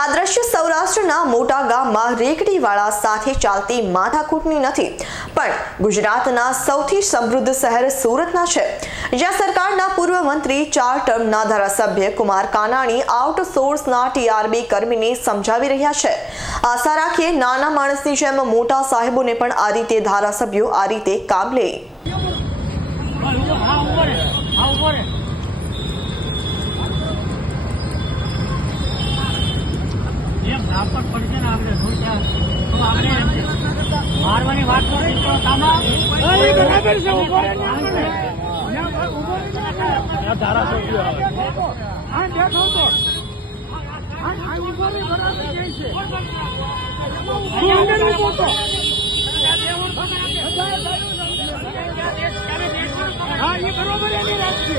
આ દ્રશ્ય સૌરાષ્ટ્રના મોટા ગામમાં રેકડીવાળા સાથે ચાલતી માથાકૂટની નથી, પણ ગુજરાતના સૌથી સમૃદ્ધ શહેર સુરતના છે. જ્યાં સરકારના પૂર્વ મંત્રી ચાર ટર્મના ધારાસભ્ય કુમાર કાનાણી આઉટસોર્સના ટીઆરબી કર્મીને સમજાવી રહ્યા છે. આશા રાખીએ નાના માણસની જેમ મોટા સાહેબોને પણ આ રીતે ધારાસભ્યો આ રીતે કામ લે. રાપર પડશે ને આપણે શું તો આપણે મારવાની વાત નથી તો તામા ધારાસભ્ય હા તો. હા એ બરોબર એની વાત છે.